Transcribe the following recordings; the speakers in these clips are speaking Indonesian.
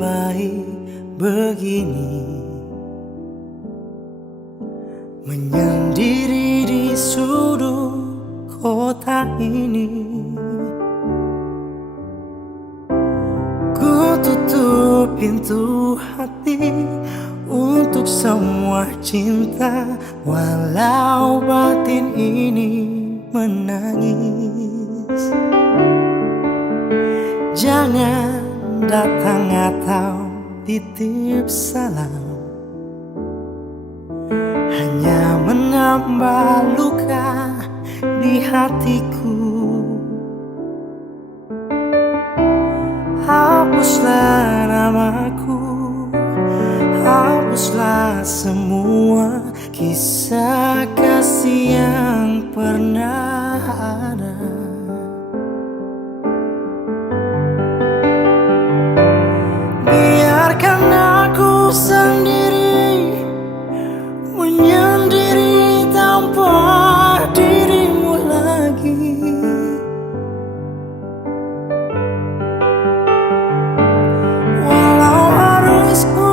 baik begini, menyendiri di sudut kota ini. Ku tutup pintu hati untuk semua cinta, walau batin ini menangis. Jangan datang atau titip salam, hanya menambah luka di hatiku. Hapuslah namaku, hapuslah semua kisah kasih yang pernah ada. Biarkan aku sendiri menyendiri tanpa dirimu lagi. Walau harus ku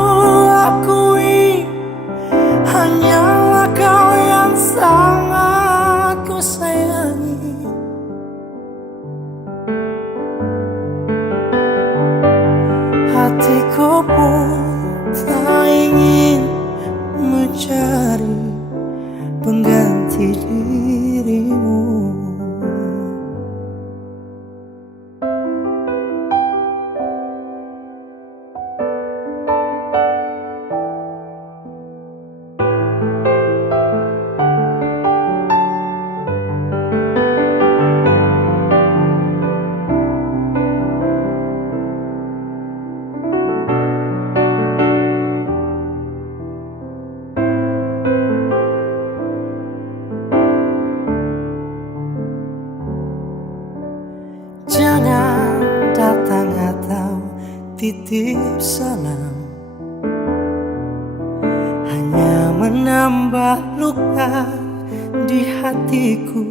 akui, hanyalah kau yang sangat ku sayangi. Hatiku pun tak ingin mencari pengganti dirimu. Jangan datang atau titip salam, hanya menambah luka di hatiku.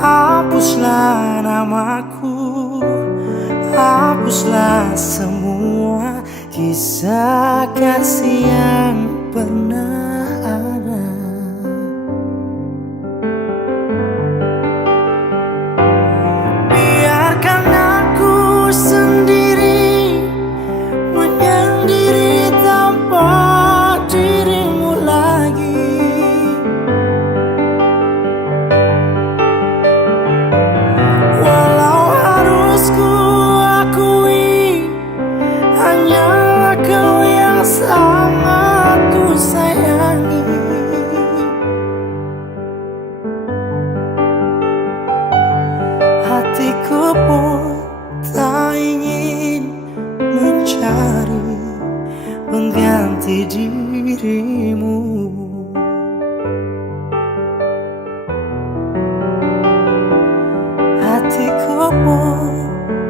Hapuslah namaku, hapuslah semua kisah kasih yang pernah ada. Sangat ku sayangi. Hatiku pun tak ingin mencari pengganti dirimu. Hatiku pun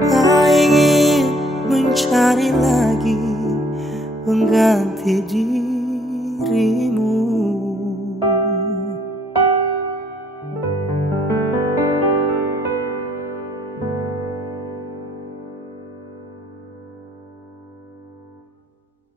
tak ingin mencari lagi pengganti dirimu.